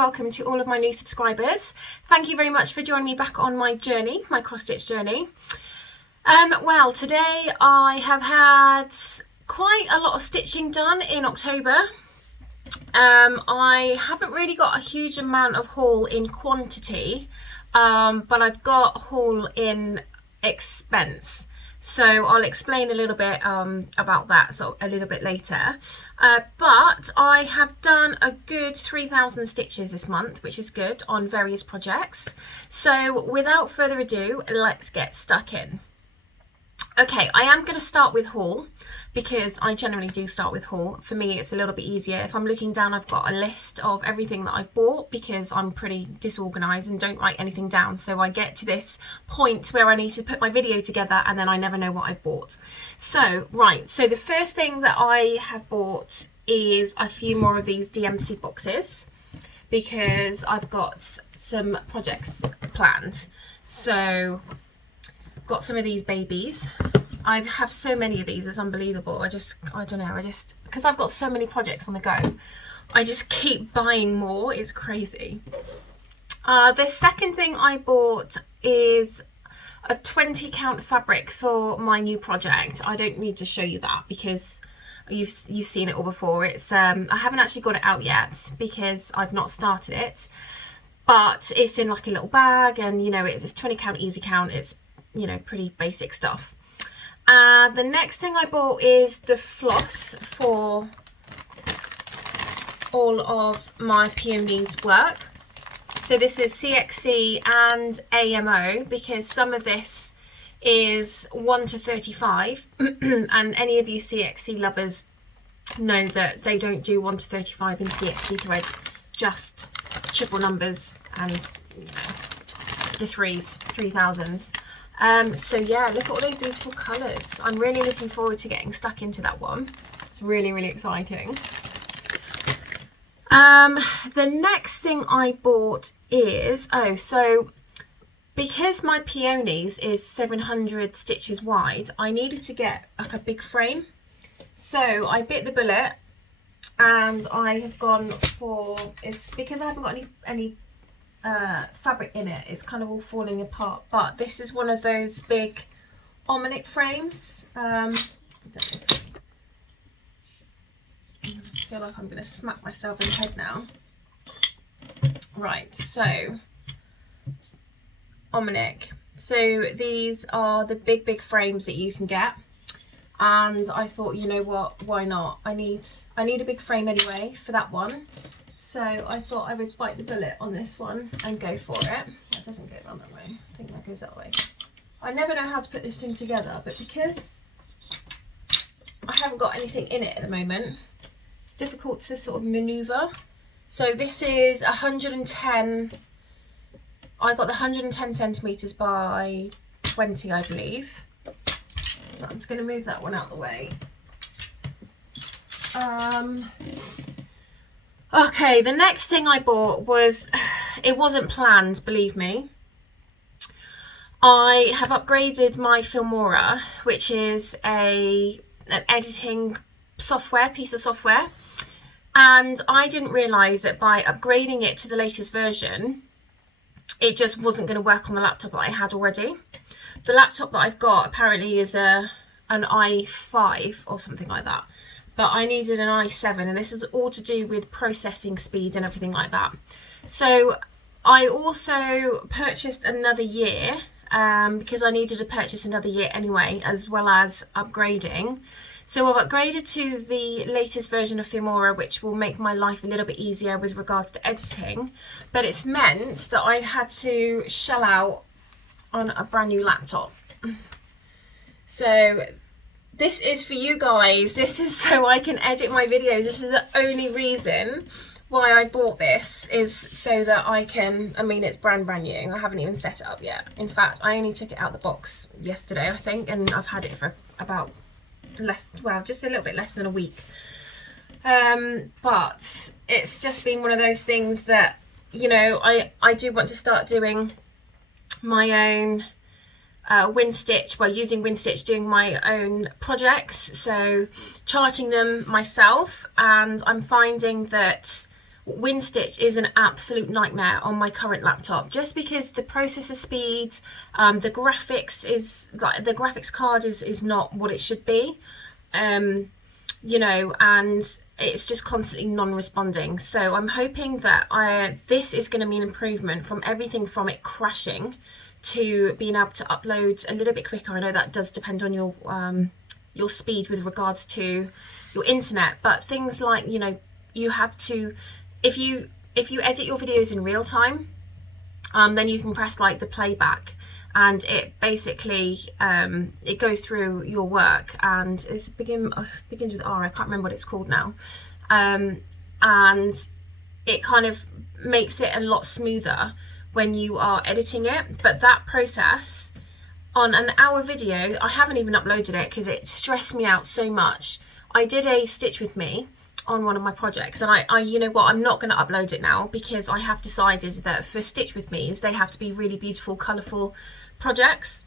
welcome to all of my new subscribers. Thank you very much for joining me back on my journey, my cross-stitch journey. Well, today I have had quite a lot of stitching done in October. I haven't really got a huge amount of haul in quantity, but I've got haul in expense. So I'll explain a little bit about that a little bit later. But I have done a good 3,000 stitches this month, which is good, on various projects. So without further ado, let's get stuck in. Okay, I am going to start with haul because I generally do start with haul. For me, it's a little bit easier. If I'm looking down, I've got a list of everything that I've bought because I'm pretty disorganized and don't write anything down. So I get to this point where I need to put my video together and then I never know what I've bought. So, right, so the first thing that I have bought is a few more of these DMC boxes because I've got some projects planned. So got some of these babies. I have so many of these, it's unbelievable. I don't know, because I've got so many projects on the go, I just keep buying more. It's crazy. The second thing I bought is a 20 count fabric for my new project. I don't need to show you that because you've seen it all before. It's I haven't actually got it out yet because I've not started it, but it's in like a little bag, and you know, it's 20 count easy count. It's, you know, pretty basic stuff. The next thing I bought is the floss for all of my peonies work. So this is CXC and AMO because some of this is 1 to 35 and any of you CXC lovers know that they don't do 1 to 35 in CXC thread, just triple numbers and, you know, the 3000s. So yeah, look at all those beautiful colours. I'm really looking forward to getting stuck into that one. It's really, really exciting. The next thing I bought is, so because my peonies is 700 stitches wide, I needed to get like a big frame. So I bit the bullet and I have gone for, it's because I haven't got any fabric in it, it's kind of all falling apart, but this is one of those big Omnic frames. I feel like I'm going to smack myself in the head now. Right, so Omnic, so these are the big frames that you can get, and I thought, you know what, why not? I need a big frame anyway for that one. So I thought I would bite the bullet on this one and go for it. That doesn't go around that way. I think that goes that way. I never know how to put this thing together, but because I haven't got anything in it at the moment, it's difficult to sort of maneuver. So this is 110. I got the 110 centimeters by 20, I believe. So I'm just going to move that one out the way. Okay, the next thing I bought was, it wasn't planned, believe me. I have upgraded my Filmora, which is an editing software, piece of software. And I didn't realise that by upgrading it to the latest version, it just wasn't going to work on the laptop that I had already. The laptop that I've got apparently is an i5 or something like that. But I needed an i7, and this is all to do with processing speed and everything like that. So I also purchased another year because I needed to purchase another year anyway, as well as upgrading. So I've upgraded to the latest version of Filmora, which will make my life a little bit easier with regards to editing. But it's meant that I've had to shell out on a brand new laptop. So this is for you guys. This is so I can edit my videos. This is the only reason why I bought this, is so that I can, I mean, it's brand new. I haven't even set it up yet. In fact, I only took it out the box yesterday, I think, and I've had it for about just a little bit less than a week. But it's just been one of those things that, you know, I do want to start doing my own WinStitch, by using WinStitch, doing my own projects, so charting them myself. And I'm finding that WinStitch is an absolute nightmare on my current laptop, just because the processor speeds, the graphics is like, the graphics card is not what it should be, you know, and it's just constantly non-responding. So I'm hoping that this is going to be an improvement from everything from it crashing to being able to upload a little bit quicker. I know that does depend on your speed with regards to your internet, but things like, you know, you have to, if you edit your videos in real time, then you can press like the playback, and it basically it goes through your work, and it begins with R. I can't remember what it's called now, and it kind of makes it a lot smoother when you are editing it. But that process on an hour video, I haven't even uploaded it because it stressed me out so much. I did a Stitch with Me on one of my projects, and I you know what, I'm not going to upload it now, because I have decided that for Stitch with Me's, they have to be really beautiful, colourful projects.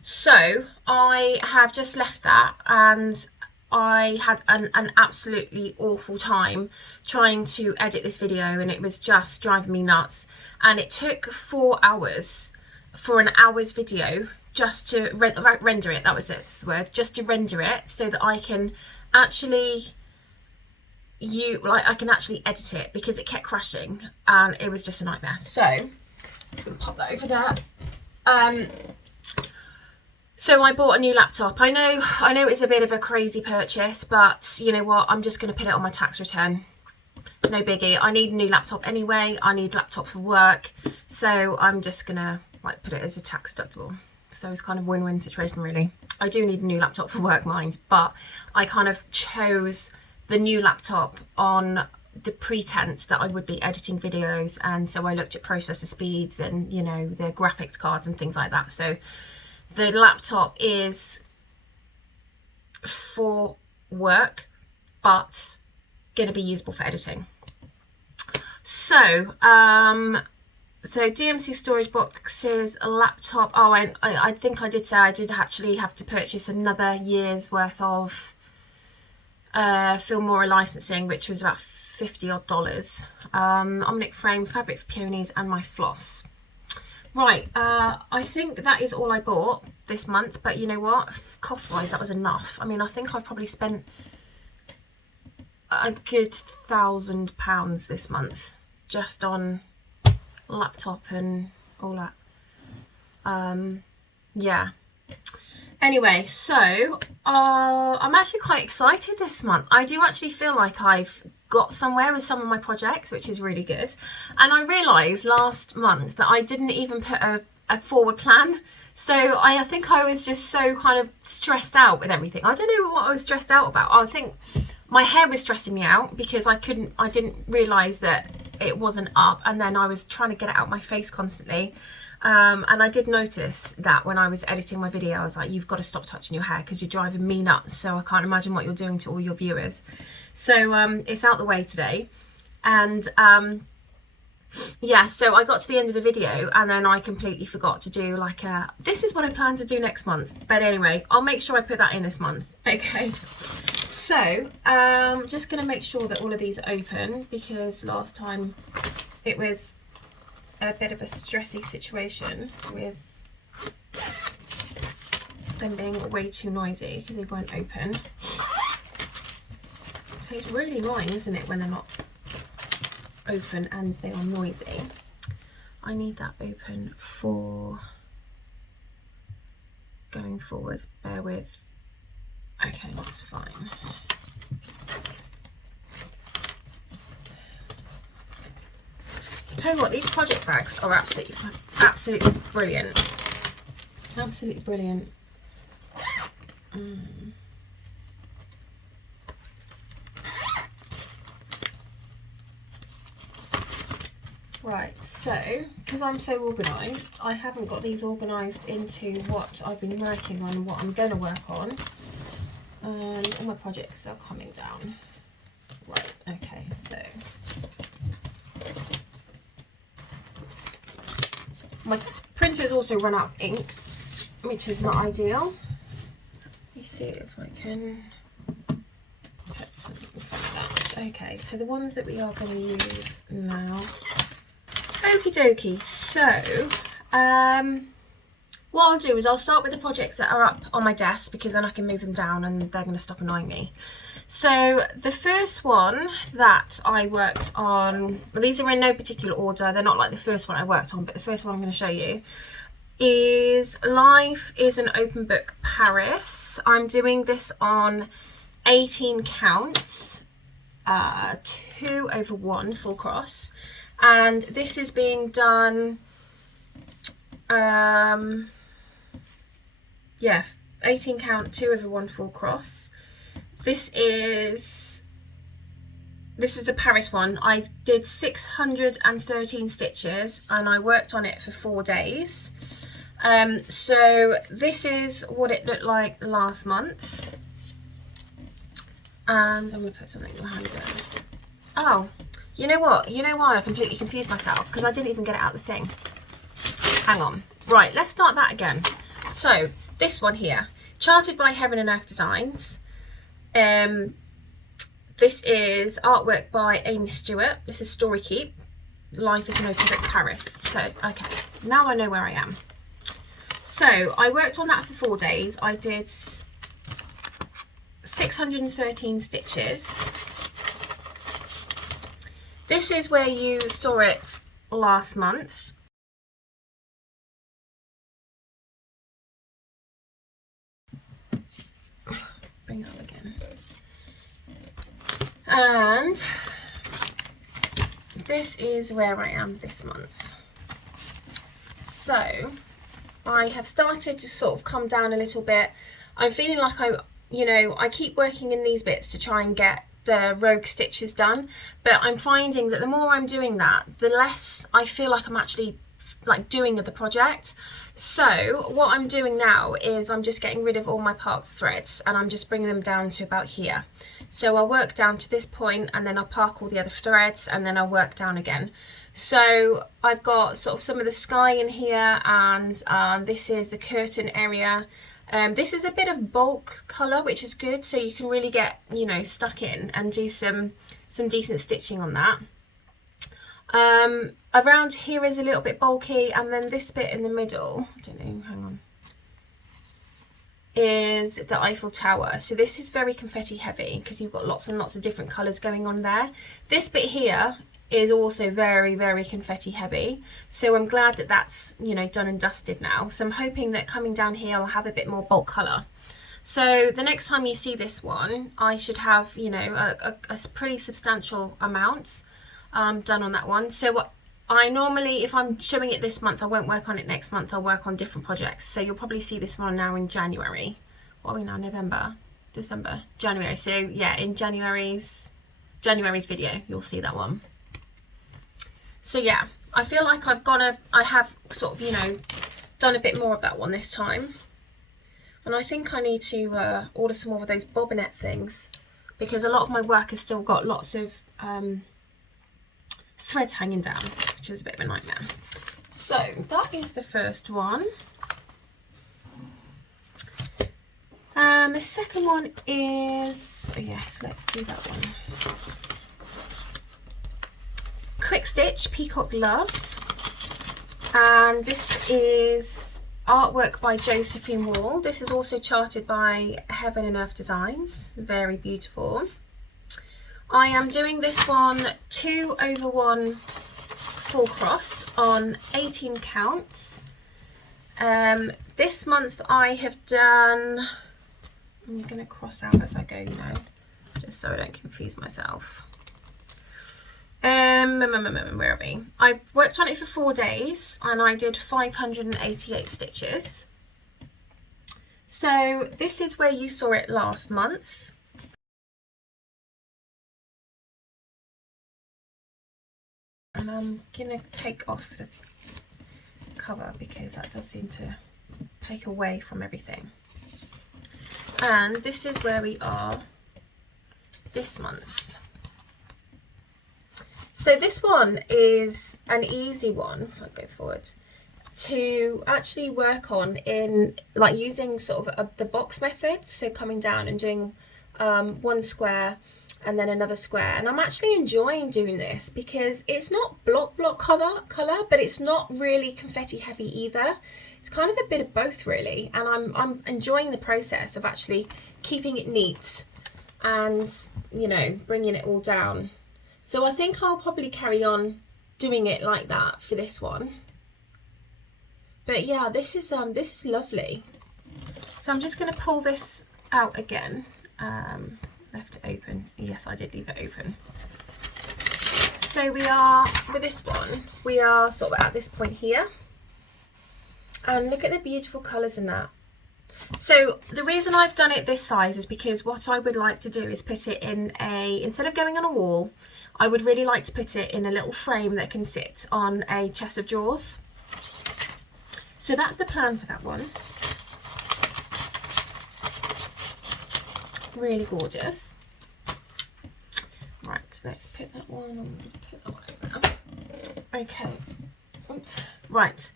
So I have just left that, and I had an absolutely awful time trying to edit this video, and it was just driving me nuts. And it took 4 hours for an hour's video just to render it. That was it, that's the word, just to render it, so that I can actually I can actually edit it, because it kept crashing and it was just a nightmare. So I'm just gonna pop that over there. So I bought a new laptop. I know it's a bit of a crazy purchase, but you know what, I'm just gonna put it on my tax return. No biggie. I need a new laptop anyway. I need a laptop for work, so I'm just gonna like put it as a tax deductible. So it's kind of win-win situation, really. I do need a new laptop for work, mind, but I kind of chose the new laptop on the pretense that I would be editing videos, and so I looked at processor speeds and, you know, the graphics cards and things like that. So the laptop is for work, but gonna be usable for editing. So so DMC storage boxes, a laptop. Oh, and I think I did say I did actually have to purchase another year's worth of Filmora licensing, which was about $50 odd. Omnic frame, fabric for peonies, and my floss. Right, I think that is all I bought this month, but you know what, cost wise that was enough. I mean, I think I've probably spent a good £1,000 this month just on laptop and all that. Yeah, anyway, so I'm actually quite excited this month. I do actually feel like I've got somewhere with some of my projects, which is really good. And I realised last month that I didn't even put a forward plan. So I think I was just so kind of stressed out with everything. I don't know what I was stressed out about. I think my hair was stressing me out because I didn't realise that it wasn't up, and then I was trying to get it out my face constantly. And I did notice that when I was editing my video, I was like, you've got to stop touching your hair because you're driving me nuts. So I can't imagine what you're doing to all your viewers. So it's out the way today. And yeah, so I got to the end of the video and then I completely forgot to do like this is what I plan to do next month. But anyway, I'll make sure I put that in this month. Okay. So just going to make sure that all of these are open, because last time it was a bit of a stressy situation with them being way too noisy because they weren't open. So it's really annoying, isn't it, when they're not open and they are noisy. I need that open for going forward. Bear with. Okay, that's fine. Tell you what, these project bags are absolutely brilliant. Absolutely brilliant. Right, so because I'm so organised, I haven't got these organised into what I've been working on and what I'm going to work on. All my projects are coming down. Right, okay, so my printer's also run out of ink, which is not ideal. Let me see if I can put something in front of that. Okay, so the ones that we are going to use now. Okie dokie. So, what I'll do is I'll start with the projects that are up on my desk, because then I can move them down and they're going to stop annoying me. So the first one that I worked on, well, these are in no particular order, they're not like the first one I worked on, but the first one I'm going to show you is Life is an Open Book Paris. I'm doing this on 18 counts, 2/1 full cross, and this is being done 18 count 2/1 full cross. This is the Paris one. I did 613 stitches and I worked on it for 4 days. So this is what it looked like last month. And I'm going to put something behind it. Oh, you know what? You know why I completely confused myself? Because I didn't even get it out of the thing. Hang on. Right, let's start that again. So, this one here. Charted by Heaven and Earth Designs. This is artwork by Amy Stewart. This is Storykeep. Life is an Open Book Paris. So, okay. Now I know where I am. So, I worked on that for 4 days. I did 613 stitches. This is where you saw it last month. Bring that up again. And this is where I am this month. So I have started to sort of come down a little bit. I'm feeling like I keep working in these bits to try and get the rogue stitches done, but I'm finding that the more I'm doing that, the less I feel like I'm actually like doing the project. So what I'm doing now is I'm just getting rid of all my parked threads and I'm just bringing them down to about here. So I'll work down to this point and then I'll park all the other threads and then I'll work down again. So I've got sort of some of the sky in here, and this is the curtain area. This is a bit of bulk colour, which is good, so you can really get, stuck in and do some decent stitching on that. Around here is a little bit bulky, and then this bit in the middle, I don't know, hang on, is the Eiffel Tower. So this is very confetti heavy because you've got lots and lots of different colours going on there. This bit here is also very, very confetti heavy. So I'm glad that that's, done and dusted now. So I'm hoping that coming down here I'll have a bit more bulk colour. So the next time you see this one, I should have, a pretty substantial amount done on that one. So I normally, if I'm showing it this month, I won't work on it next month. I'll work on different projects. So you'll probably see this one now in January. What are we now? November, December, January. So yeah, in January's video, you'll see that one. So yeah, I feel like I have sort of, done a bit more of that one this time. And I think I need to order some more of those bobbinette things, because a lot of my work has still got lots of threads hanging down, which is a bit of a nightmare. So that is the first one. The second one is, yes, let's do that one. Quick Stitch Peacock Love, and this is artwork by Josephine Wall. This is also charted by Heaven and Earth Designs. Very beautiful. I am doing this one 2/1 full cross on 18 counts. This month I have done, I'm going to cross out as I go, just so I don't confuse myself. Where are we? I worked on it for 4 days and I did 588 stitches. So this is where you saw it last month. And I'm gonna take off the cover because that does seem to take away from everything. And this is where we are this month. So this one is an easy one, if I go forward, to actually work on in like using sort of the box method. So coming down and doing one square and then another square. And I'm actually enjoying doing this because it's not block colour, but it's not really confetti heavy either. It's kind of a bit of both really, and I'm enjoying the process of actually keeping it neat and, you know, bringing it all down. So I think I'll probably carry on doing it like that for this one. But yeah, this is lovely. So I'm just going to pull this out again. Left it open. Yes, I did leave it open. So we are, with this one, we are sort of at this point here. And look at the beautiful colours in that. So the reason I've done it this size is because what I would like to do is put it in a, instead of going on a wall, I would really like to put it in a little frame that can sit on a chest of drawers. So that's the plan for that one. Really gorgeous. Right, let's put that one on, put that one over there. Okay. Oops. Right.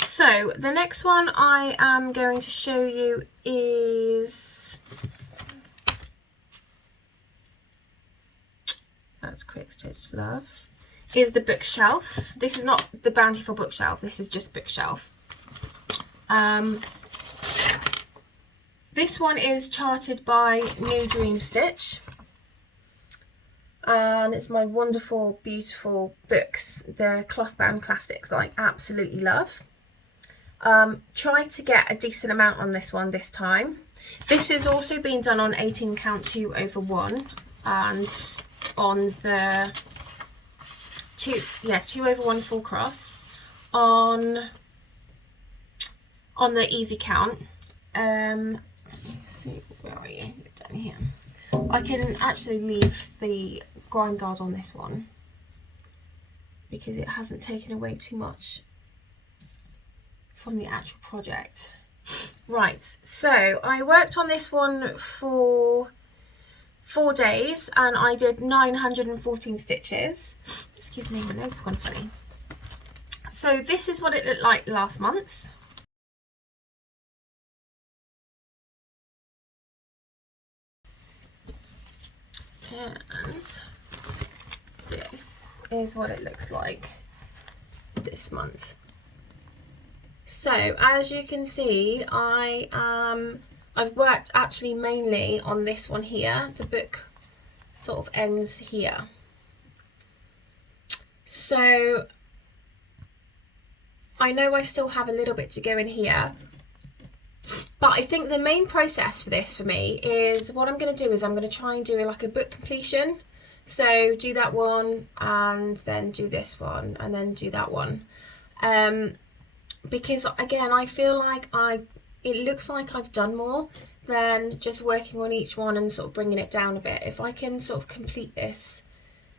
So the next one I am going to show you is, that's Quick Stitch Love, is the bookshelf. This is not the Bountiful Bookshelf, this is just bookshelf. This one is charted by New Dream Stitch, and it's my wonderful, beautiful books, the cloth bound classics that I absolutely love. Try to get a decent amount on this one this time. This is also being done on 18 count 2/1 and on the 2/1 full cross on the easy count. Let's see, where are you? Down here. I can actually leave the grind guard on this one because it hasn't taken away too much from the actual project. Right, so I worked on this one for 4 days and I did 914 stitches. Excuse me, my nose has gone funny. So this is what it looked like last month. And this is what it looks like this month. So as you can see, I've worked actually mainly on this one here. The book sort of ends here. So I know I still have a little bit to go in here, but I think the main process for this for me is what I'm going to do is I'm going to try and do like a book completion. So do that one and then do this one and then do that one. Because again, I feel like it looks like I've done more than just working on each one and sort of bringing it down a bit. If I can sort of complete this,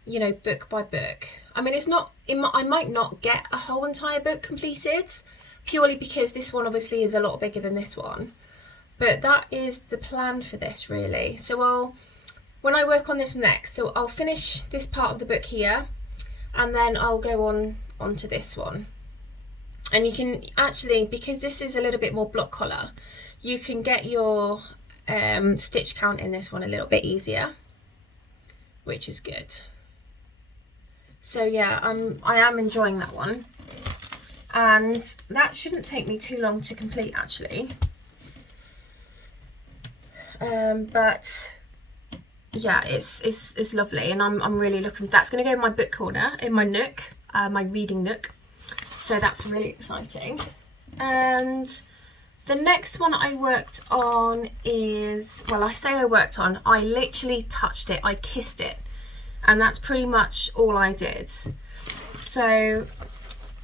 you know, book by book. I mean, it's not, I might not get a whole entire book completed purely because this one obviously is a lot bigger than this one, but that is the plan for this really. So when I work on this next, so I'll finish this part of the book here and then I'll go on to this one. And you can actually, because this is a little bit more block collar, you can get your stitch count in this one a little bit easier, which is good. So yeah, I am enjoying that one. And that shouldn't take me too long to complete actually. But yeah, it's lovely, and I'm really looking. That's going to go in my book corner, in my nook, my reading nook. So that's really exciting. And the next one I worked on is, well, I say I worked on, I literally touched it, I kissed it, and that's pretty much all I did. So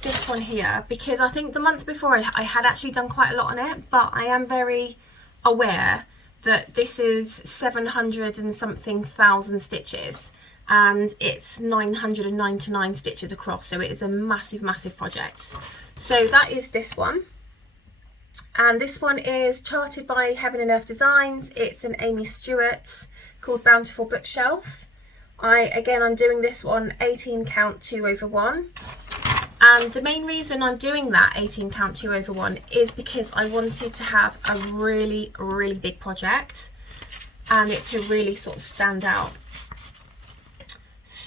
this one here, because I think the month before I had actually done quite a lot on it, but I am very aware that this is 700 and something thousand stitches and it's 999 stitches across, so it is a massive project. So that is this one, and this one is charted by Heaven and Earth Designs. It's an Amy Stewart called Bountiful Bookshelf. I'm doing this one 18 count 2/1, and the main reason I'm doing that 18 count 2/1 is because I wanted to have a really big project and it to really sort of stand out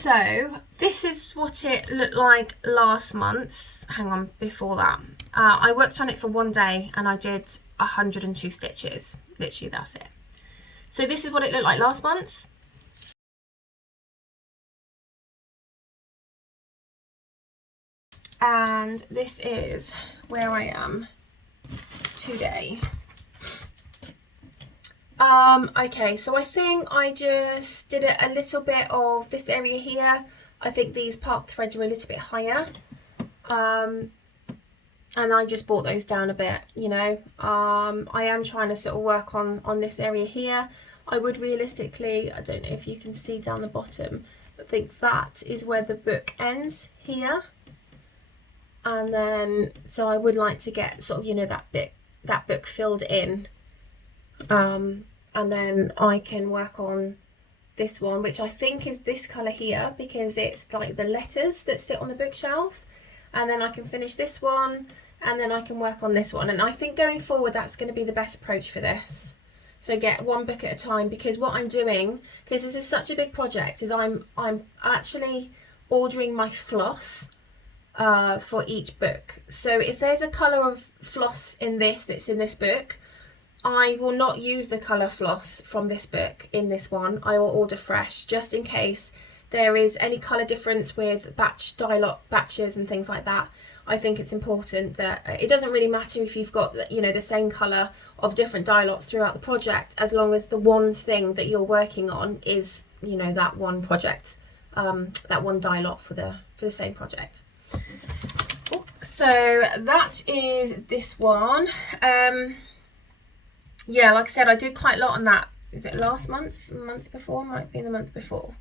So this is what it looked like last month. Hang on, before that. I worked on it for one day and I did 102 stitches. Literally, that's it. So this is what it looked like last month. And this is where I am today. Okay, so I think I just did a little bit of this area here. I think these park threads are a little bit higher. And I just brought those down a bit, you know. I am trying to sort of work on this area here. I would realistically, I don't know if you can see down the bottom, I think that is where the book ends here. And then, so I would like to get sort of, you know, that book filled in. And then I can work on this one, which I think is this colour here, because it's like the letters that sit on the bookshelf. And then I can finish this one, and then I can work on this one. And I think going forward, that's going to be the best approach for this. So get one book at a time, because what I'm doing, because this is such a big project, is I'm actually ordering my floss for each book. So if there's a colour of floss in this that's in this book, I will not use the colour floss from this book in this one. I will order fresh, just in case there is any colour difference with batches and things like that. I think it's important that it doesn't really matter if you've got, you know, the same colour of different dye lots throughout the project, as long as the one thing that you're working on is, you know, that one project, that one dye lot for the same project. So that is this one. Yeah, like I said, I did quite a lot on that. Is it last month? The month before? Might be the month before.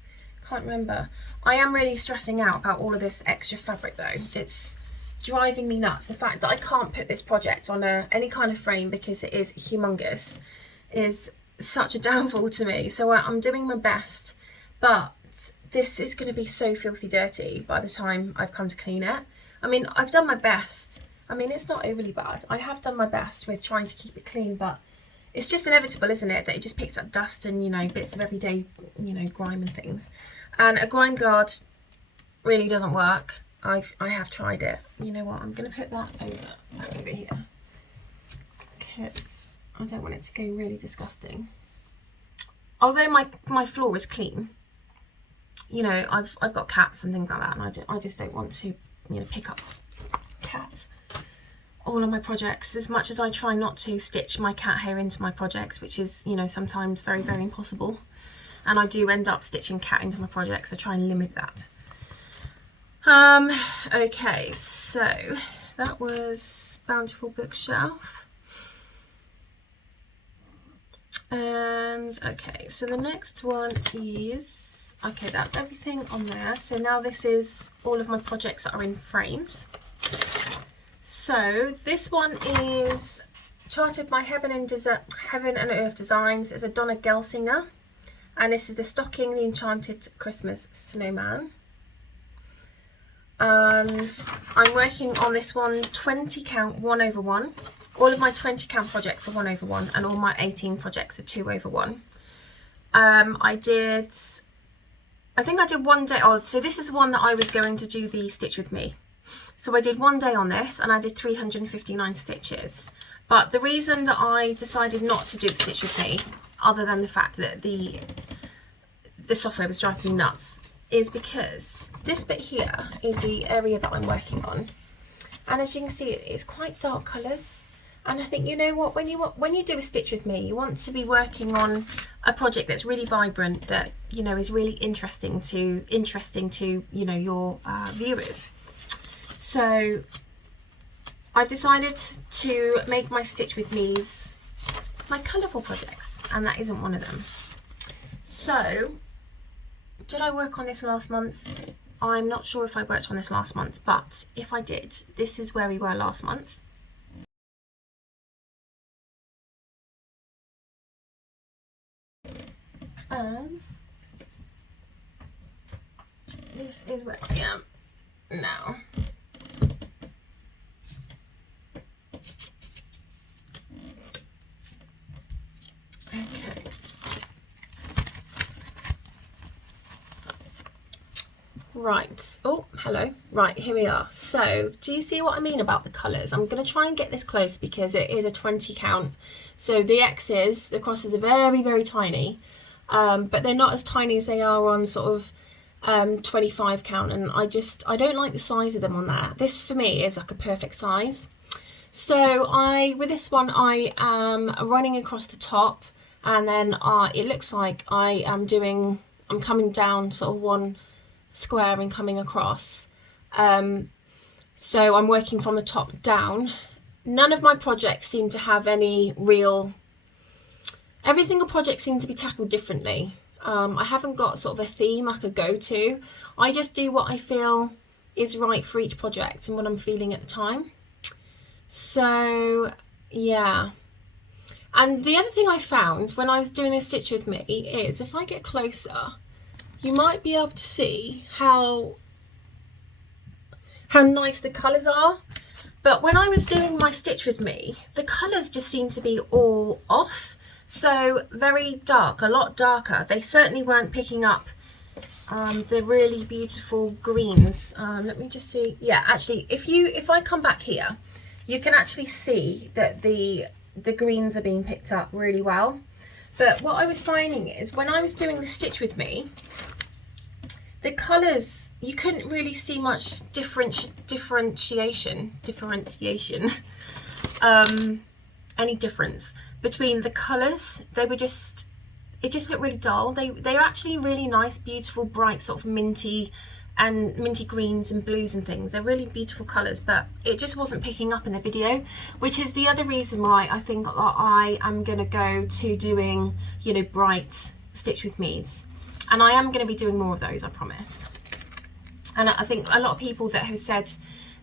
Can't remember. I am really stressing out about all of this extra fabric though. It's driving me nuts. The fact that I can't put this project on any kind of frame because it is humongous is such a downfall to me. So I'm doing my best, but this is going to be so filthy dirty by the time I've come to clean it. I mean, I've done my best. I mean, it's not overly bad. I have done my best with trying to keep it clean, but it's just inevitable, isn't it, that it just picks up dust and, you know, bits of everyday, you know, grime and things. And a grime guard really doesn't work. I have tried it. You know what, I'm going to put that back over here, because I don't want it to go really disgusting. Although my floor is clean, you know, I've got cats and things like that, and I just don't want to, you know, pick up cats all of my projects, as much as I try not to stitch my cat hair into my projects, which is, you know, sometimes very, very impossible. And I do end up stitching cat into my projects, so try and limit that. Okay, so that was Bountiful Bookshelf. And okay, so the next one is, okay, that's everything on there. So now this is all of my projects that are in frames. So this one is charted by Heaven and Earth Designs. It's a Donna Gelsinger, and this is the stocking, the Enchanted Christmas Snowman. And I'm working on this one 20 count 1/1. All of my 20 count projects are 1/1, and all my 18 projects are 2/1. I think I did one day. Oh, so this is the one that I was going to do the stitch with me. So I did one day on this, and I did 359 stitches. But the reason that I decided not to do the stitch with me, other than the fact that the software was driving me nuts, is because this bit here is the area that I'm working on. And as you can see, it's quite dark colours. And I think, you know what, when you do a stitch with me, you want to be working on a project that's really vibrant, that, you know, is really interesting to you know, your viewers. So I've decided to make my stitch with me's my colourful projects, and that isn't one of them. So did I work on this last month? I'm not sure if I worked on this last month, but if I did, this is where we were last month. And this is where I am now. Okay. Right, oh hello, right, here we are. So do you see what I mean about the colours? I'm going to try and get this close because it is a 20 count, so the X's, the crosses are very, very tiny, but they're not as tiny as they are on sort of 25 count, and I don't like the size of them on there. This for me is like a perfect size. So with this one I am running across the top, and then it looks like I'm coming down sort of one square and coming across. So I'm working from the top down. None of my projects seem to have every single project seems to be tackled differently. I haven't got sort of a theme I could go to. I just do what I feel is right for each project and what I'm feeling at the time. So yeah. And the other thing I found when I was doing this stitch with me is, if I get closer, you might be able to see how nice the colours are. But when I was doing my stitch with me, the colours just seemed to be all off. So very dark, a lot darker. They certainly weren't picking up the really beautiful greens. Let me just see. Yeah, actually, if I come back here, you can actually see that the greens are being picked up really well. But what I was finding is, when I was doing the stitch with me, the colours, you couldn't really see much differentiation, any difference between the colours. They were just, it just looked really dull. They're actually really nice, beautiful, bright, sort of minty greens and blues and things. They're really beautiful colours, but it just wasn't picking up in the video, which is the other reason why I think that I am going to go to doing, you know, bright stitch with me's. And I am going to be doing more of those, I promise. And I think a lot of people that have said,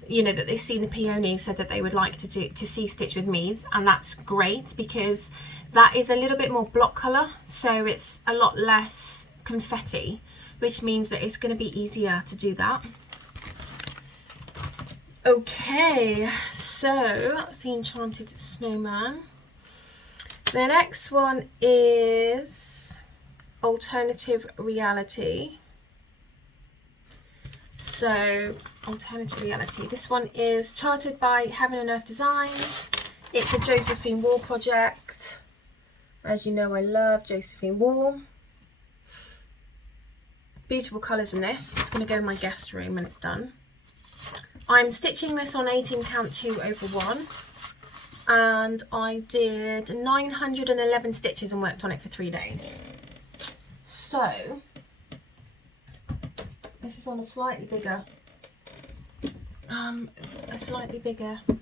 you know, that they've seen the peony said that they would like to see stitch with me's, and that's great because that is a little bit more block colour, so it's a lot less confetti, which means that it's going to be easier to do that. Okay, so that's the Enchanted Snowman. The next one is Alternative Reality. So Alternative Reality, this one is charted by Heaven and Earth Designs. It's a Josephine Wall project. As you know, I love Josephine Wall. Beautiful colours in this. It's going to go in my guest room when it's done. I'm stitching this on 18 count 2/1, and I did 911 stitches and worked on it for 3 days. So this is on a slightly bigger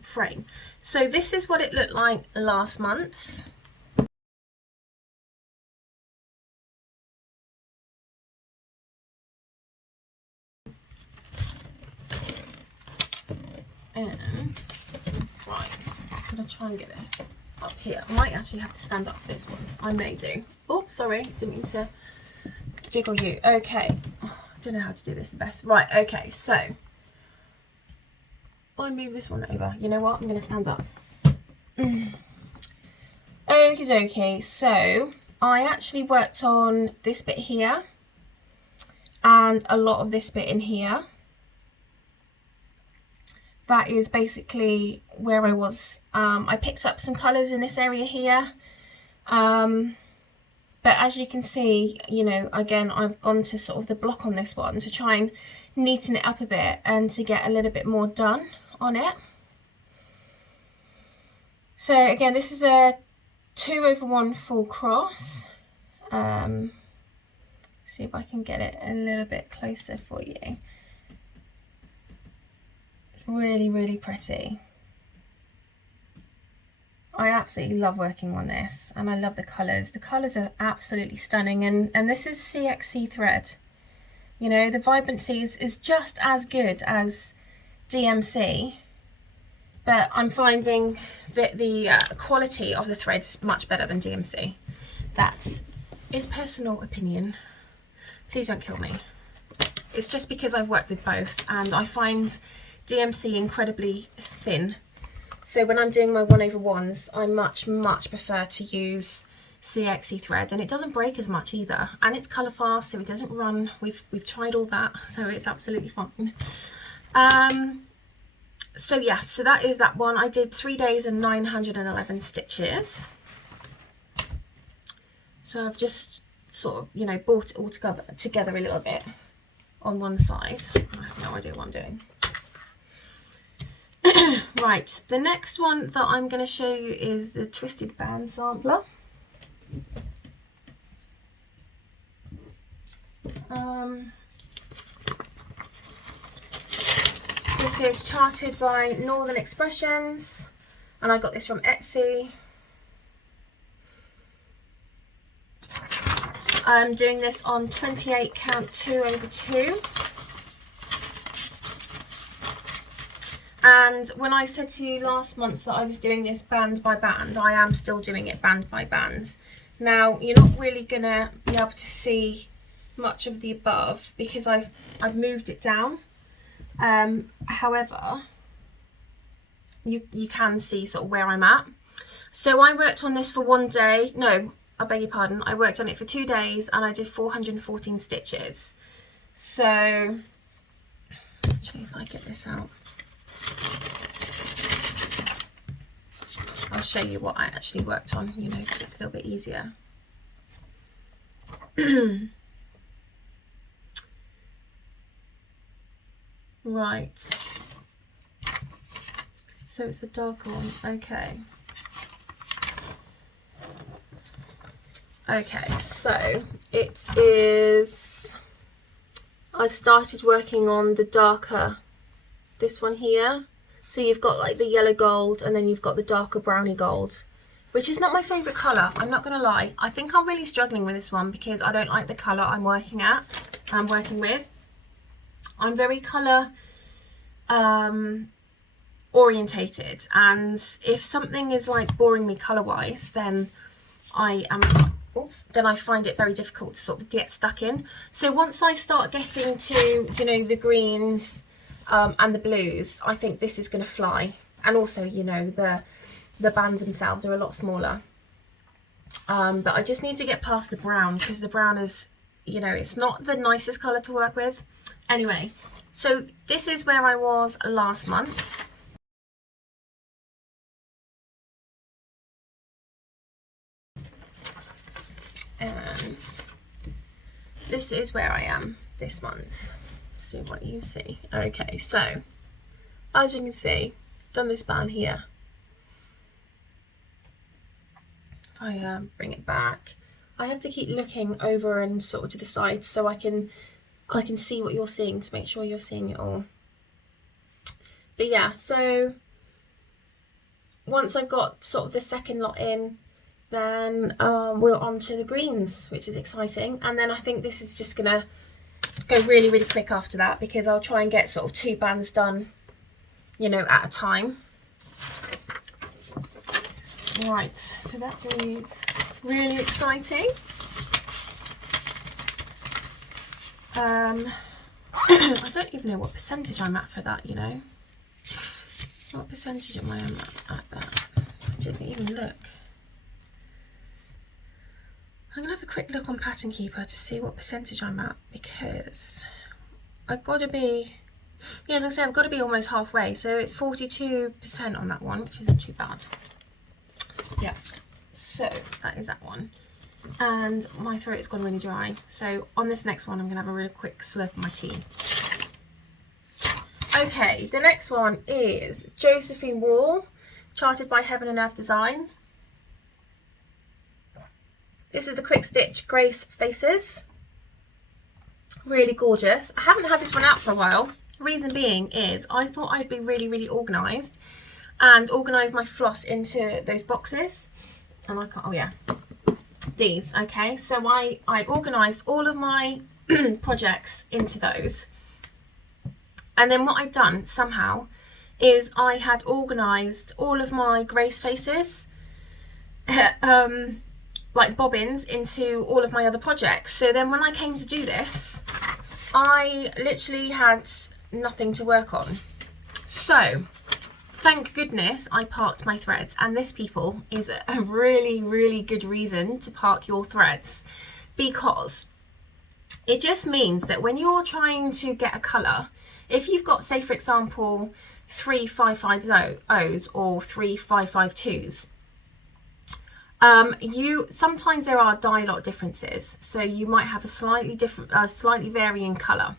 frame. So this is what it looked like last month. And right, I'm gonna try and get this up here. I might actually have to stand up for this one. I may do. Oh, sorry, didn't mean to jiggle you. Okay, I don't know how to do this the best. Right, okay, so I'll move this one over. You know what? I'm gonna stand up. Okie dokie. So I actually worked on this bit here and a lot of this bit in here. That is basically where I was. I picked up some colours in this area here. But as you can see, you know, again, I've gone to sort of the block on this one to try and neaten it up a bit and to get a little bit more done on it. So again, this is a 2/1 full cross. See if I can get it a little bit closer for you. Really, really pretty. I absolutely love working on this, and I love the colours. The colours are absolutely stunning, and this is CXC thread. You know, the vibrancy is just as good as DMC, but I'm finding that the quality of the thread is much better than DMC. That is personal opinion. Please don't kill me. It's just because I've worked with both, and I find DMC incredibly thin. So when I'm doing my 1/1s, I much prefer to use CXC thread, and it doesn't break as much either, and it's colour fast, so it doesn't run. We've tried all that, so it's absolutely fine. So yeah, so that is that one. I did 3 days and 911 stitches. So I've just sort of, you know, brought it all together a little bit on one side. I have no idea what I'm doing. Right, the next one that I'm going to show you is the Twisted Band Sampler. This is charted by Northern Expressions, and I got this from Etsy. I'm doing this on 28 count 2/2. And when I said to you last month that I was doing this band by band, I am still doing it band by band. Now, you're not really going to be able to see much of the above because I've moved it down. However, you can see sort of where I'm at. So I worked on this for 1 day. No, I beg your pardon. I worked on it for 2 days and I did 414 stitches. So, actually, if I get this out, I'll show you what I actually worked on, you know, so it's a little bit easier. Right. So it's the darker one. Okay. Okay, so it is, I've started working on the darker, this one here. So you've got like the yellow gold and then you've got the darker browny gold, which is not my favourite colour, I'm not going to lie. I think I'm really struggling with this one because I don't like the colour I'm working with. I'm very colour orientated, and if something is like boring me colour wise, then I find it very difficult to sort of get stuck in. So once I start getting to, you know, the greens and the blues, I think this is going to fly. And also, you know, the bands themselves are a lot smaller, but I just need to get past the brown because the brown is, you know, it's not the nicest colour to work with. Anyway, so this is where I was last month. And this is where I am this month. See what you see. Okay, so as you can see, done this band here. If I bring it back, I have to keep looking over and sort of to the side so I can see what you're seeing to make sure you're seeing it all. But yeah, so once I've got sort of the second lot in, then we're on to the greens, which is exciting. And then I think this is just gonna go really, really quick after that because I'll try and get sort of 2 bands done, you know, at a time. Right, so that's really, really exciting. I don't even know what percentage I'm at for that, you know. What percentage am I at that? I didn't even look. I'm going to have a quick look on Pattern Keeper to see what percentage I'm at, because I've got to be, yeah, as I say, I've got to be almost halfway. So it's 42% on that one, which isn't too bad. Yeah, so that is that one. And my throat's gone really dry. So on this next one, I'm going to have a really quick slurp of my tea. Okay, the next one is Josephine Wall, charted by Heaven and Earth Designs. This is the Quick Stitch Grace Faces. Really gorgeous. I haven't had this one out for a while. Reason being is I thought I'd be really, really organised and organise my floss into those boxes. And I can't, oh yeah, these, okay. So I organised all of my projects into those. And then what I'd done somehow is I had organised all of my Grace Faces like bobbins into all of my other projects. So then when I came to do this, I literally had nothing to work on. So thank goodness I parked my threads, and this, people, is a really, really good reason to park your threads, because it just means that when you're trying to get a colour, if you've got, say for example, 3 550s or 3 552s, sometimes there are dye lot differences, so you might have a slightly varying colour.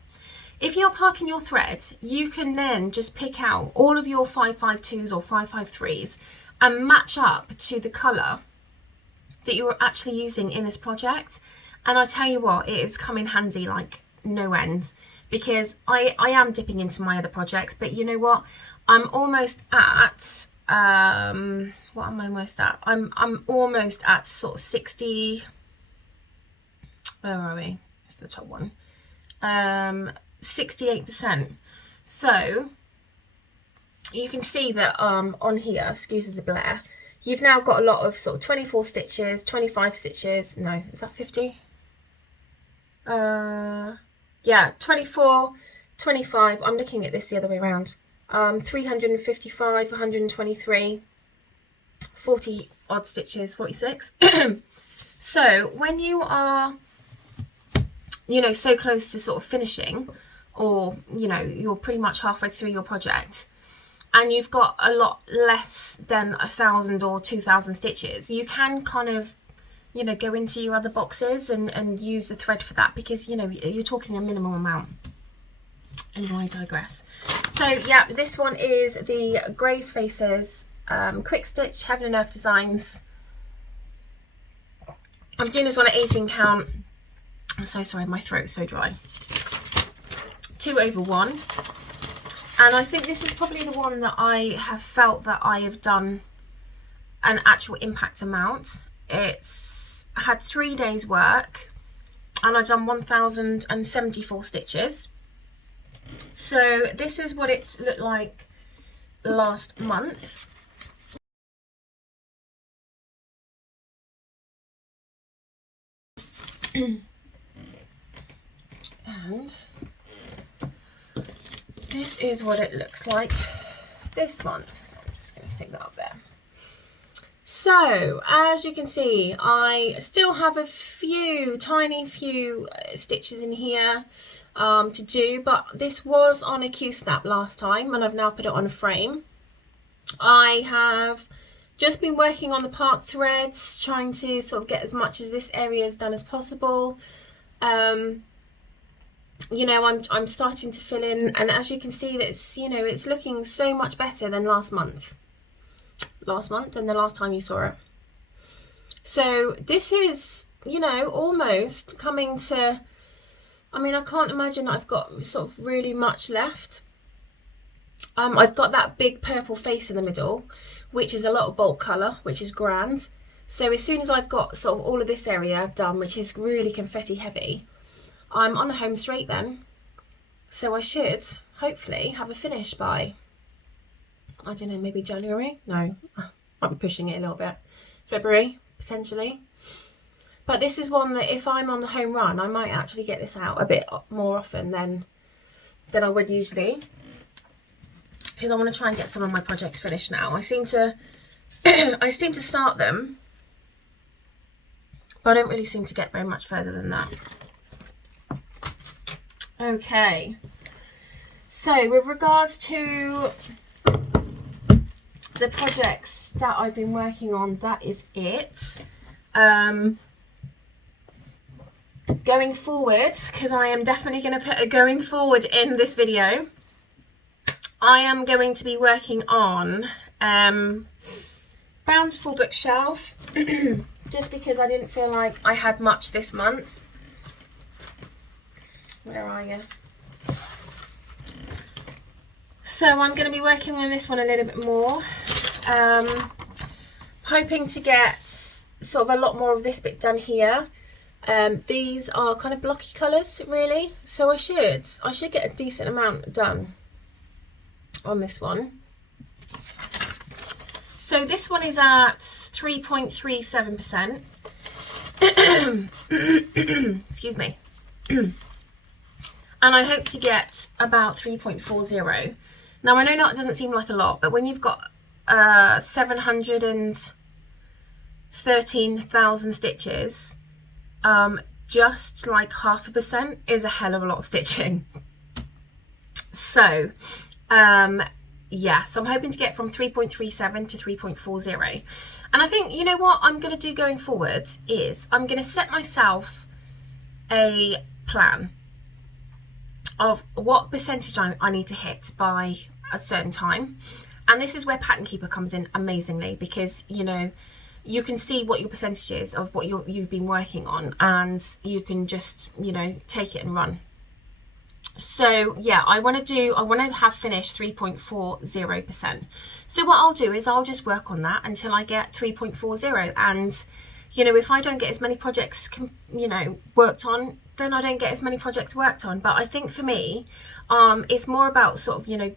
If you're parking your thread, you can then just pick out all of your 552s or 553s and match up to the colour that you were actually using in this project. And I tell you what, it has come in handy like no end, because I am dipping into my other projects, but you know what? I'm almost at, what am I almost at? I'm almost at sort of 60, where are we? It's the top one. 68%. So you can see that on here, excuse the glare, you've now got a lot of sort of 24 stitches, 25 stitches. No, is that 50? Yeah, 24, 25. I'm looking at this the other way around. 355, 123, 40 odd stitches, 46. So when you are, you know, so close to sort of finishing, or, you know, you're pretty much halfway through your project and you've got a lot less than 1,000 or 2,000 stitches, you can kind of, you know, go into your other boxes and use the thread for that, because, you know, you're talking a minimum amount. Anyway, I digress. So yeah, this one is the Grace Faces Quick Stitch Heaven and Earth Designs. I'm doing this on an 18 count. I'm so sorry, my throat's so dry. 2/1, and I think this is probably the one that I have felt that I have done an actual impact amount. It's had 3 days work and I've done 1,074 stitches. So this is what it looked like last month. And this is what it looks like this month. I'm just going to stick that up there. So as you can see, I still have a tiny few stitches in here to do, but this was on a Q-snap last time and I've now put it on a frame. I have just been working on the part threads, trying to sort of get as much as this area is done as possible. You know, I'm starting to fill in, and as you can see, that's, you know, it's looking so much better than last month and the last time you saw it. So this is, you know, almost coming to, I mean, I can't imagine I've got sort of really much left. I've got that big purple face in the middle, which is a lot of bulk colour, which is grand. So as soon as I've got sort of all of this area done, which is really confetti heavy, I'm on a home straight then. So I should hopefully have a finish by, I don't know, maybe January? No, might be pushing it a little bit. February, potentially. But this is one that if I'm on the home run, I might actually get this out a bit more often than I would usually. Because I want to try and get some of my projects finished now. I seem to start them, but I don't really seem to get very much further than that. Okay, so with regards to the projects that I've been working on, that is it. Going forward, because I am definitely going to put a going forward in this video, I am going to be working on Bountiful Bookshelf, just because I didn't feel like I had much this month. Where are you? So I'm going to be working on this one a little bit more. Hoping to get sort of a lot more of this bit done here. These are kind of blocky colours, really. So I should get a decent amount done on this one. So this one is at 3.37%. Excuse me. And I hope to get about 3.40. Now I know that doesn't seem like a lot, but when you've got 713,000 stitches, just like 0.5% is a hell of a lot of stitching. So yeah, so I'm hoping to get from 3.37 to 3.40. And I think, you know what I'm going to do going forward is I'm going to set myself a plan of what percentage I need to hit by a certain time. And this is where Pattern Keeper comes in amazingly, because, you know, you can see what your percentage is of what you've been working on, and you can just, you know, take it and run. So yeah, I want to have finished 3.40%. So what I'll do is I'll just work on that until I get 3.40. And, you know, if I don't get as many projects, you know, worked on, then I don't get as many projects worked on. But I think for me, it's more about sort of, you know,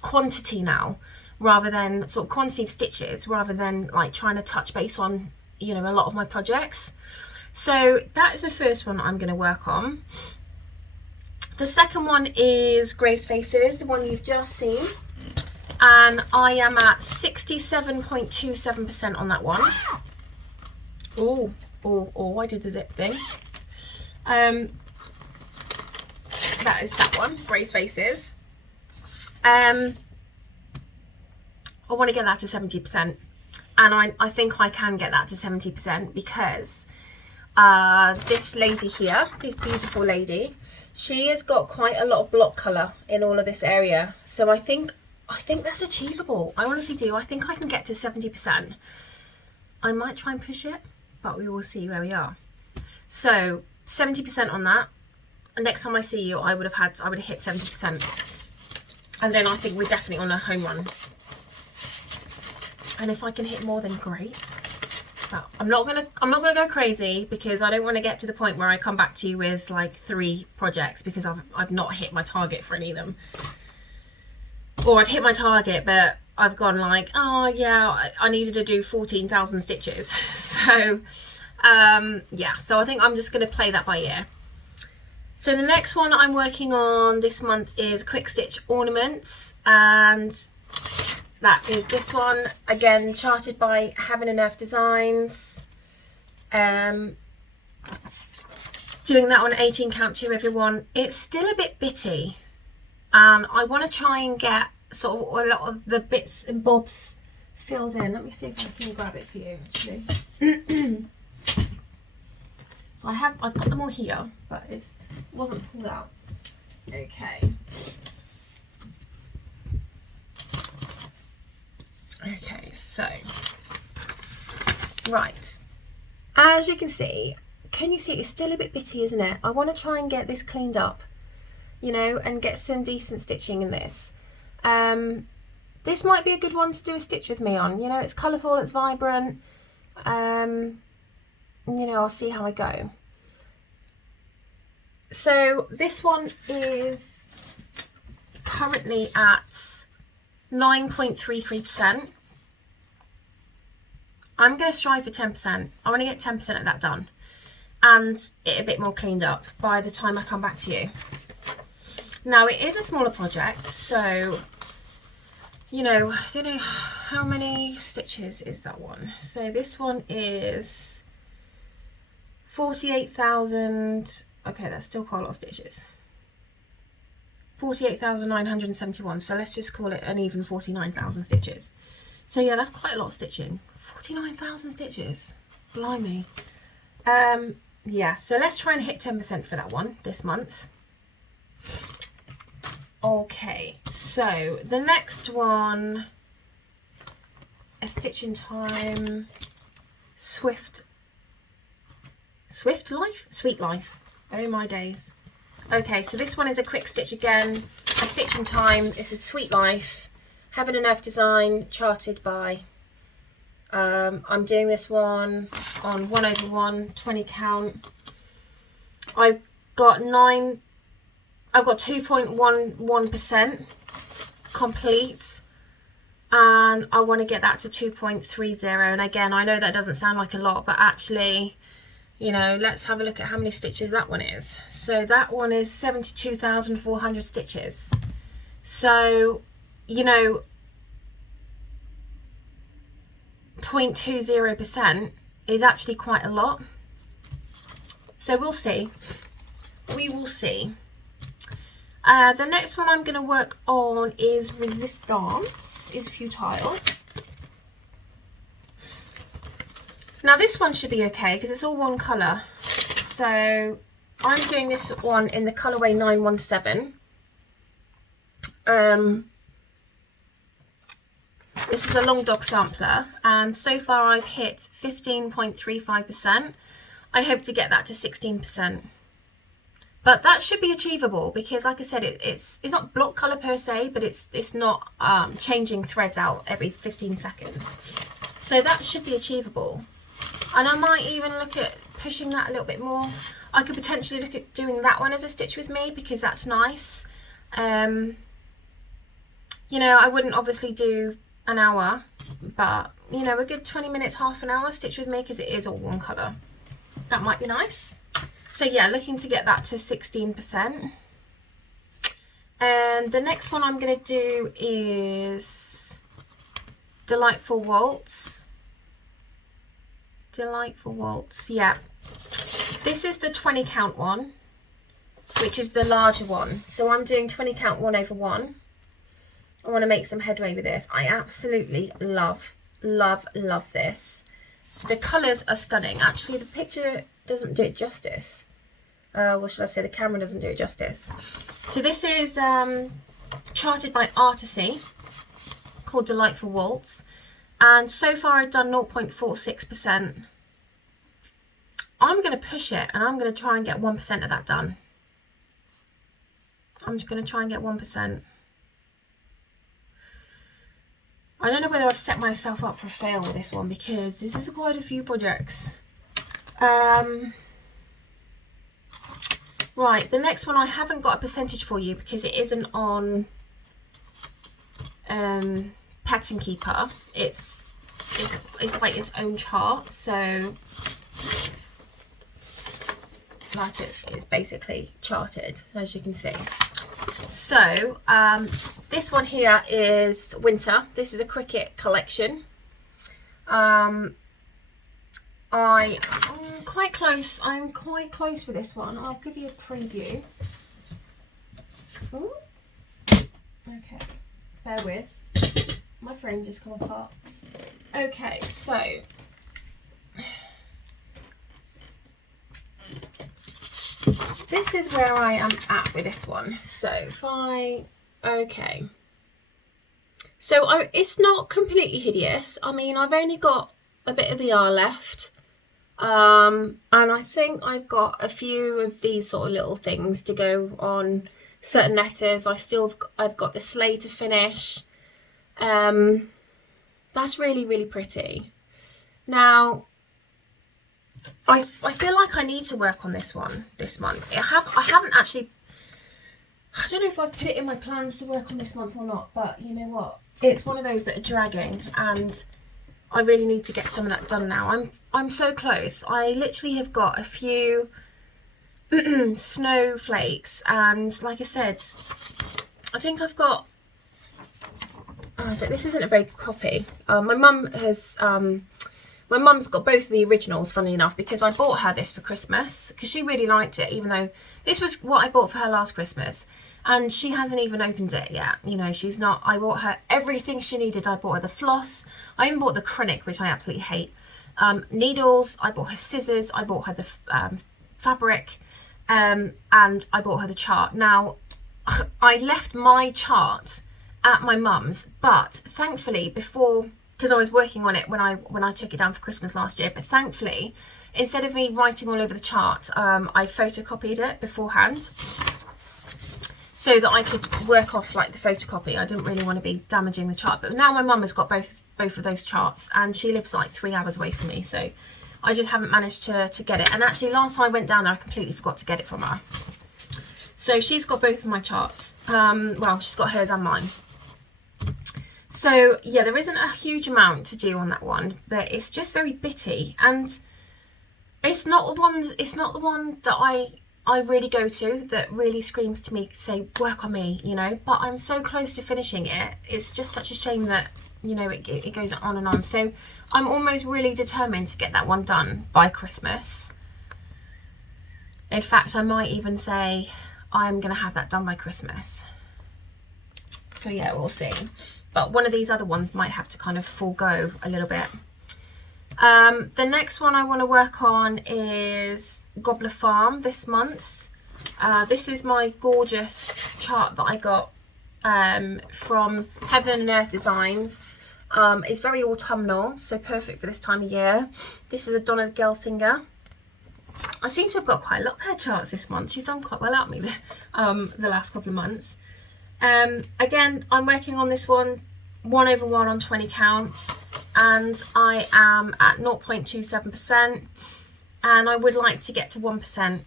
quantity now, rather than sort of quantity of stitches, rather than like trying to touch base on, you know, a lot of my projects. So that is the first one I'm going to work on. The second one is Grace Faces, the one you've just seen, and I am at 67.27% on that one. Oh, I did the zip thing. That is that one, Grace Faces. I want to get that to 70%, and I think I can get that to 70% because this lady here, this beautiful lady, she has got quite a lot of block colour in all of this area. So I think that's achievable. I honestly do. I think I can get to 70%. I might try and push it, but we will see where we are. So 70% on that. And next time I see you, I would have hit 70%. And then I think we're definitely on a home run. And if I can hit more, then great. But I'm not gonna go crazy, because I don't want to get to the point where I come back to you with like 3 projects because I've not hit my target for any of them, or I've hit my target but I've gone like, oh yeah, I needed to do 14,000 stitches. So yeah, so I think I'm just going to play that by ear. So the next one I'm working on this month is Quick Stitch Ornaments, and that is this one, again charted by Heaven and Earth Designs. Doing that on 18 count 2, everyone. It's still a bit bitty, and I want to try and get sort of a lot of the bits and bobs filled in. Let me see if I can grab it for you actually. So I've got them all here, but it wasn't pulled out. Okay. Okay, so, right, as you can see, can you see it's still a bit bitty, isn't it? I want to try and get this cleaned up, you know, and get some decent stitching in this. This might be a good one to do a stitch with me on, you know, it's colourful, it's vibrant, you know, I'll see how I go. So this one is currently at 9.33%. I'm going to strive for 10%. I want to get 10% of that done and it a bit more cleaned up by the time I come back to you. Now it is a smaller project, so, you know, I don't know how many stitches is that one. So this one is 48,000. Okay, that's still quite a lot of stitches. 48,971, so let's just call it an even 49,000 stitches. So yeah, that's quite a lot of stitching. 49,000 stitches, blimey. Yeah, so let's try and hit 10% for that one this month. Okay, so the next one, a stitch in time, Sweet Life. Oh my days. Okay, so this one is a quick stitch again, a stitch in time. This is Sweet Life, Heaven and Earth Design, charted by. I'm doing this one on 1/1, 20 count. I've got 2.11% complete, and I want to get that to 2.30. And again, I know that doesn't sound like a lot, but actually, you know, let's have a look at how many stitches that one is. So that one is 72,400 stitches. So you know, 0.20% is actually quite a lot. So we'll see. We will see. The next one I'm going to work on is Resistance is Futile. Now this one should be okay because it's all one colour. So I'm doing this one in the colourway 917. This is a long dog sampler, and so far I've hit 15.35%. I hope to get that to 16%. But that should be achievable because, like I said, it's not block colour per se, but it's not changing threads out every 15 seconds. So that should be achievable. And I might even look at pushing that a little bit more. I could potentially look at doing that one as a stitch with me because that's nice. You know, I wouldn't obviously do an hour, but, you know, a good 20 minutes, half an hour stitch with me because it is all one colour. That might be nice. So yeah, looking to get that to 16%. And the next one I'm going to do is Delightful Waltz. Delightful Waltz, yeah. This is the 20 count one, which is the larger one. So I'm doing 20 count 1/1. I want to make some headway with this. I absolutely love this. The colours are stunning. Actually, the picture doesn't do it justice. Well, should I say the camera doesn't do it justice. So this is charted by Artisy, called Delightful Waltz. And so far I've done 0.46%. I'm going to push it and I'm going to try and get 1% of that done. I'm just going to try and get 1%. I don't know whether I've set myself up for a fail with this one because this is quite a few projects. Right, the next one I haven't got a percentage for you because it isn't on Pattern Keeper. It's like its own chart, so like it's basically charted, as you can see. So this one here is Winter. This is a cricket collection. I'm quite close. I'm quite close with this one. I'll give you a preview. Ooh. Okay, bear with. My frame just come apart. Okay, so this is where I am at with this one. So if okay. So it's not completely hideous. I mean, I've only got a bit of the R left. And I think I've got a few of these sort of little things to go on certain letters. I've got the sleigh to finish. That's really pretty. Now, I feel like I need to work on this one this month. I haven't actually, I don't know if I've put it in my plans to work on this month or not, but you know what? It's one of those that are dragging and I really need to get some of that done now. I'm so close. I literally have got a few snowflakes and like I said, I think I've got, this isn't a very good copy. My mum's got both of the originals, funnily enough, because I bought her this for Christmas because she really liked it, even though this was what I bought for her last Christmas. And she hasn't even opened it yet. You know, she's not, I bought her everything she needed. I bought her the floss. I even bought the Chronic, which I absolutely hate. Needles, I bought her scissors. I bought her the fabric. And I bought her the chart. Now, I left my chart at my mum's, but thankfully because I was working on it when I took it down for Christmas last year, but thankfully, instead of me writing all over the chart, I photocopied it beforehand, so that I could work off like the photocopy. I didn't really want to be damaging the chart, but now my mum has got both of those charts and she lives like 3 hours away from me, so I just haven't managed to get it. And actually last time I went down there I completely forgot to get it from her. So she's got both of my charts. Well, she's got hers and mine. So yeah, there isn't a huge amount to do on that one, but it's just very bitty, and it's not the one that I really go to that really screams to me to say, work on me, you know, but I'm so close to finishing it. It's just such a shame that, you know, it goes on and on. So I'm almost really determined to get that one done by Christmas. In fact, I might even say I'm going to have that done by Christmas. So yeah, we'll see. But one of these other ones might have to kind of forego a little bit. The next one I want to work on is Gobbler Farm this month. This is my gorgeous chart that I got from Heaven and Earth Designs. It's very autumnal, so perfect for this time of year. This is a Donna Gelsinger. I seem to have got quite a lot of her charts this month. She's done quite well out of me the last couple of months. Again, I'm working on this one 1/1 on 20 count, and I am at 0.27%, and I would like to get to 1%.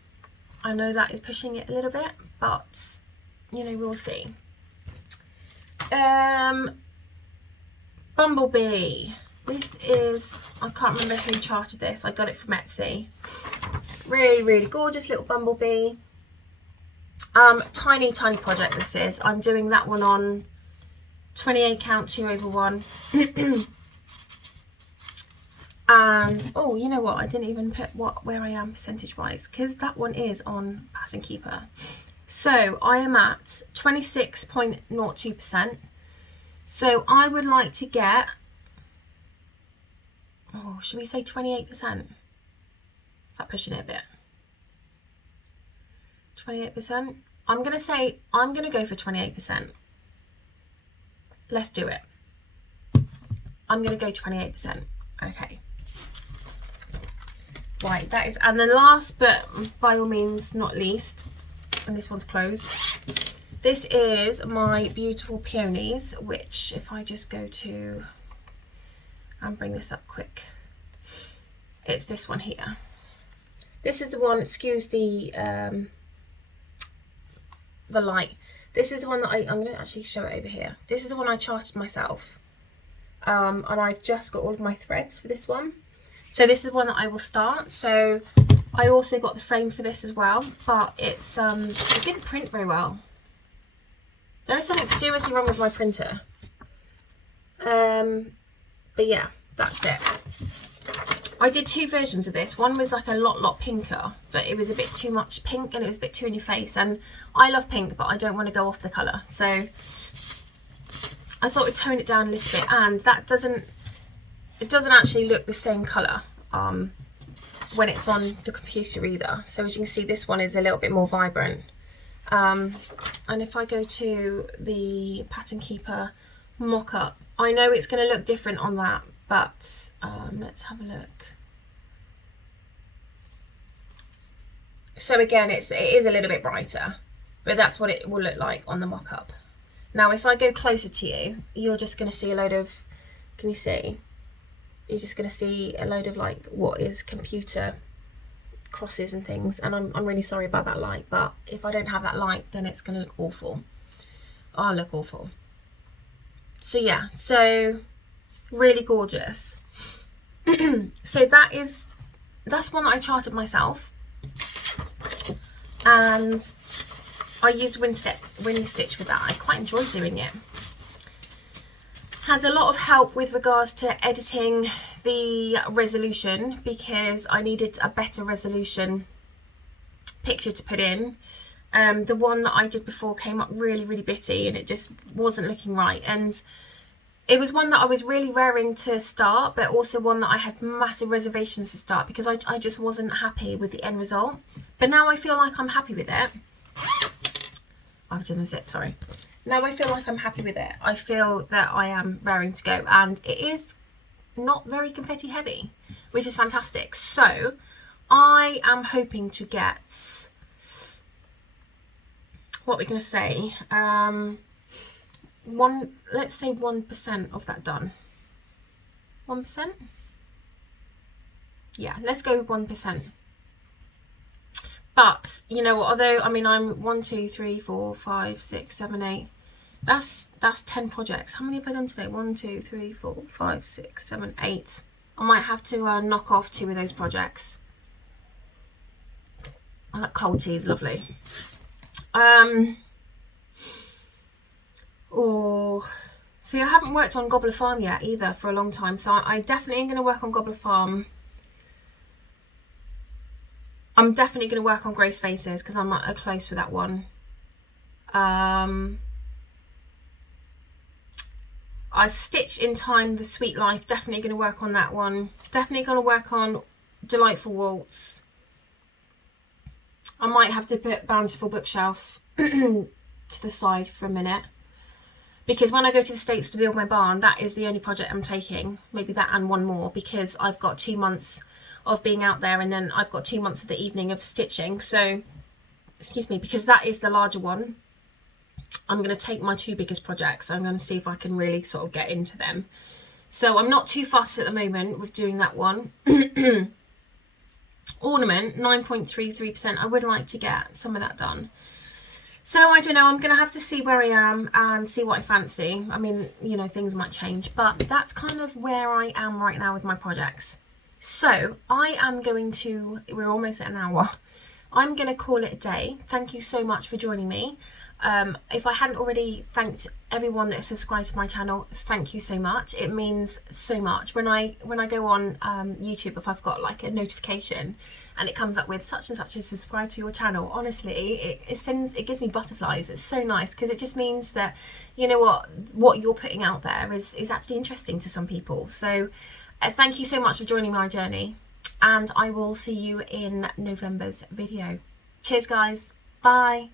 I know that is pushing it a little bit, but you know, we'll see. Bumblebee. This is, I can't remember who charted this. I got it from Etsy. Really, really gorgeous little bumblebee. Tiny project this is. I'm doing that one on 28 count 2/1. And oh, you know what, I didn't even put where I am percentage wise, because that one is on Pattern Keeper. So I am at 26.02%. so I would like to get, oh, should we say 28%? Is that pushing it a bit? 28%? I'm going to say, I'm going to go for 28%. Let's do it. I'm going to go 28%. Okay. Right, that is, and the last but by all means not least, and this one's closed, this is my Beautiful Peonies, which if I just go to and bring this up quick, it's this one here. This is the one, excuse the light. This is the one that I'm going to actually show it over here. This is the one I charted myself. And I've just got all of my threads for this one. So this is one that I will start. So I also got the frame for this as well, but it's it didn't print very well. There is something seriously wrong with my printer. But yeah, that's it. I did two versions of this. One was like a lot pinker, but it was a bit too much pink and it was a bit too in your face. And I love pink, but I don't want to go off the colour. So I thought we'd tone it down a little bit, and that doesn't actually look the same colour when it's on the computer either. So as you can see, this one is a little bit more vibrant. And if I go to the Pattern Keeper mock-up, I know it's going to look different on that, but let's have a look. So again, it is a little bit brighter, but that's what it will look like on the mock-up. Now, if I go closer to you, you're just going to see a load of, can you see? You're just going to see a load of like what is computer crosses and things. And I'm really sorry about that light, but if I don't have that light, then it's going to look awful. I'll look awful. So yeah, so really gorgeous. So that's one that I charted myself. And I used wind stitch with that. I quite enjoyed doing it. Had a lot of help with regards to editing the resolution, because I needed a better resolution picture to put in. The one that I did before came up really bitty, and it just wasn't looking right. And it was one that I was really raring to start, but also one that I had massive reservations to start, because I just wasn't happy with the end result. But now I feel like I'm happy with it. I've done the zip, sorry. Now I feel like I'm happy with it. I feel that I am raring to go, and it is not very confetti heavy, which is fantastic. So I am hoping to get, what we're going to say, let's say 1% of that done. 1%? Yeah, let's go with 1%. But you know what, although I mean I'm 1, 2, 3, 4, 5, 6, 7, 8. That's 10 projects. How many have I done today? 1, 2, 3, 4, 5, 6, 7, 8. I might have to knock off 2 of those projects. Oh, that cold tea is lovely. Oh, see, I haven't worked on Gobbler Farm yet either for a long time, so I definitely am going to work on Gobbler Farm. I'm definitely going to work on Grace Faces because I'm close with that one. I Stitch in Time, The Sweet Life, definitely going to work on that one. Definitely going to work on Delightful Waltz. I might have to put Bountiful Bookshelf to the side for a minute, because when I go to the States to build my barn, that is the only project I'm taking. Maybe that and one more, because I've got 2 months of being out there, and then I've got 2 months of the evening of stitching. So, excuse me, because that is the larger one, I'm going to take my 2 biggest projects. I'm going to see if I can really sort of get into them. So I'm not too fussed at the moment with doing that one. Ornament, 9.33%. I would like to get some of that done. So I don't know, I'm going to have to see where I am and see what I fancy. I mean, you know, things might change, but that's kind of where I am right now with my projects. So I am going to, we're almost at an hour. I'm going to call it a day. Thank you so much for joining me. If I hadn't already thanked everyone that has subscribed to my channel, thank you so much. It means so much. When I go on YouTube, if I've got like a notification and it comes up with such and such as subscribe to your channel, honestly, it gives me butterflies. It's so nice, because it just means that, you know, what you're putting out there is actually interesting to some people. So thank you so much for joining my journey, and I will see you in November's video. Cheers guys, bye.